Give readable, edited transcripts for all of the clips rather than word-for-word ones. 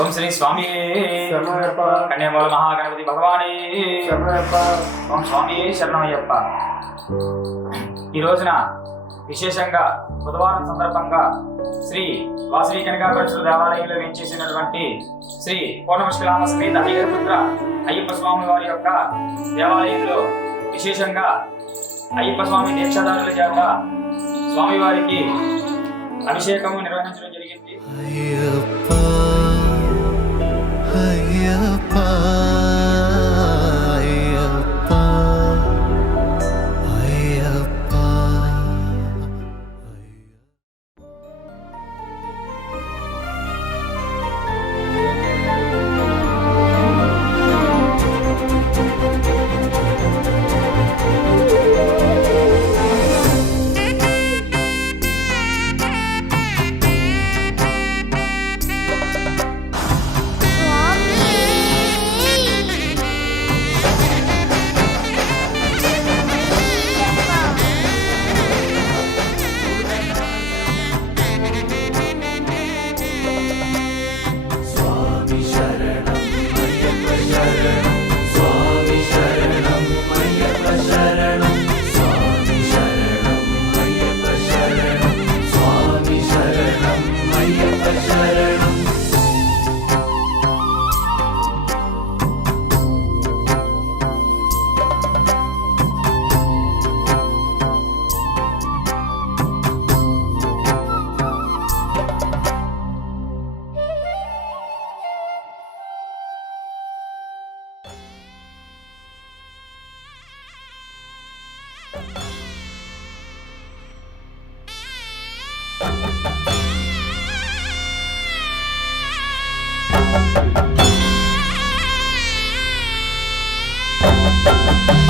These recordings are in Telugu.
ఓం శ్రీ స్వామి కన్యామూల మహాగణపతి భగవానే ఓం స్వామి శరణమయ్యప్ప. ఈ రోజున విశేషంగా బుధవారం సందర్భంగా శ్రీ వాసవి కనకాపరమేశ్వర దేవాలయంలో వేంచేసినటువంటి శ్రీ పూర్ణపుష్కరామ సమేత అయ్యప్ప అయ్యప్ప స్వామి వారి యొక్క దేవాలయంలో విశేషంగా అయ్యప్ప స్వామి దీక్షాదారుల చేత స్వామివారికి అభిషేకము నిర్వహించడం జరిగింది.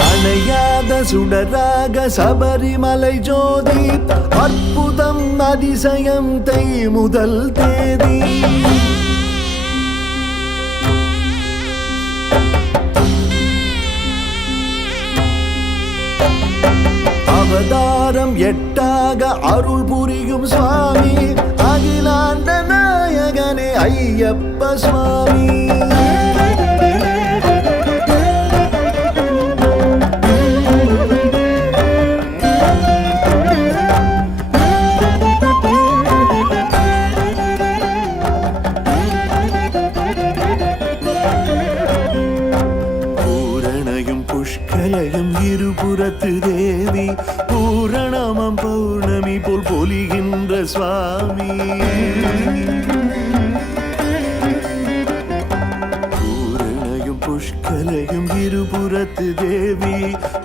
அணையாத சுடராக சபரிமலை ஜோதி அற்புதம் அதிசயம் தை முதல் தேதி அவதாரம் எட்டாக அருள் புரியும் சுவாமி அகிலாண்ட நாயகனே ஐயப்ப சுவாமி. பூரணையும் புஷ்கலையும் இருபுறத்து தேவி பூரணமம் பௌர்ணமி போல் பொலிகின்ற சுவாமி. பூரணையும் புஷ்கலையும் இருபுறத்து தேவி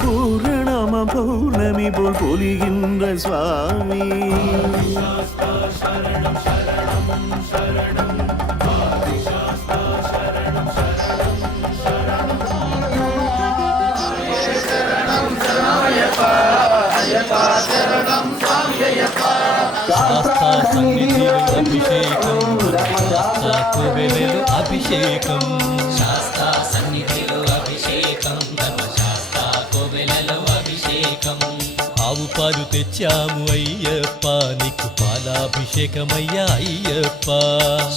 பூரணமம் பௌர்ணமி போல் பொலிகின்ற சுவாமி. శాస్తా సన్నిధిలో అభిషేకం శాస్త్రాకు వెలెలు అభిషేకం శాస్తా సన్నిధిలో అభిషేకం ధర్మశాస్త్రాకు వెలెలు అభిషేకం. ఆవు పాలు తెచ్చాము అయ్యప్ప నీకు పాలాభిషేకమయ్యా అయ్యప్ప.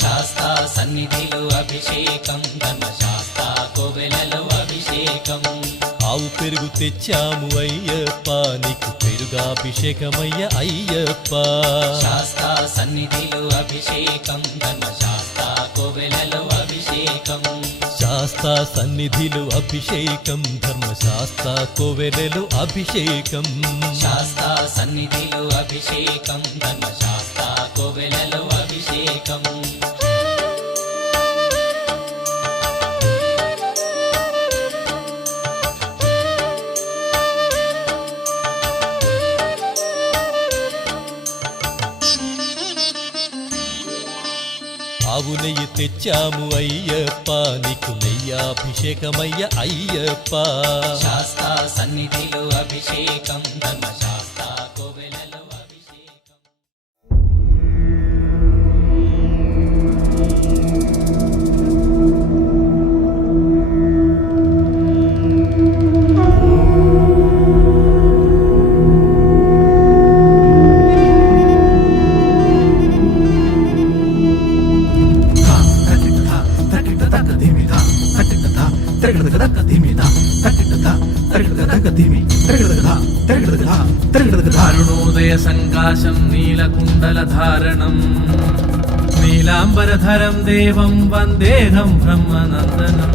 శాస్తా సన్నిధిలో అభిషేకం ధర్మశాస్త్రాకు వెలెలు అభిషేకం. ఆవు పెరుగు తెచ్చాము అయ్యప్ప నీకు పెరుగాభిషేకమయ్య అయ్యప్ప. శాస్తా సన్నిధిలో అభిషేకం ధర్మశాస్త్ర కోవెలలో అభిషేకం. శాస్తా సన్నిధిలో అభిషేకం ధర్మశాస్త్ర కోవెలలో అభిషేకం. శాస్తా సన్నిధిలో అభిషేకం ధర్మశాస్త్ర కోవెలలో అభిషేకం. ఆవు నెయ్యి తెచ్చాము అయ్యప్ప నీకు నెయ్యాభిషేకమయ్య అయ్యప్ప. శాస్తా సన్నిధిలో అభిషేకం ధర్మశాస్త్ర కోవెలలో అభిషేకం. అరుణోదయ సంకాశం నీలకుండలధారణం నీలాంబరధరం దేవం వందేహం బ్రహ్మనందనం